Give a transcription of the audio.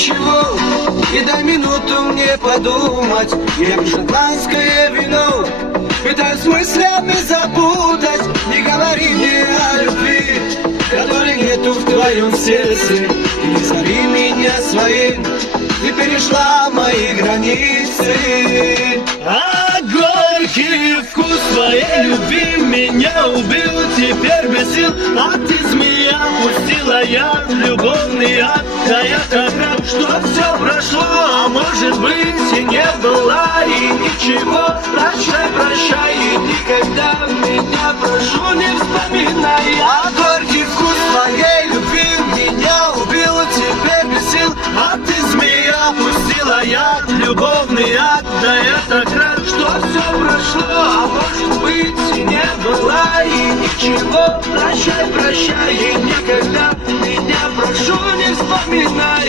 ничего. И дай минуту мне подумать. Я пью шотландское вино, пытаюсь мыслями запутать. Не говори мне о любви, которой нету в твоем сердце. И не зови меня своим, ты перешла мои границы. А горький вкус твоей любви меня убил. Теперь без сил, а ты змея пустила я любовный ад. Да я так рад, что все прошло, а может быть и не было. И ничего, прощай, прощай, и никогда меня, прошу, не вспоминай. А горький вкус твоей любви меня убил. Теперь без сил, А ты змея пустила я любовный ад. Да я так рад, что все прошло, а может быть и не было. И ничего, прощай, прощай, и никогда меня, прошу, не вспоминай.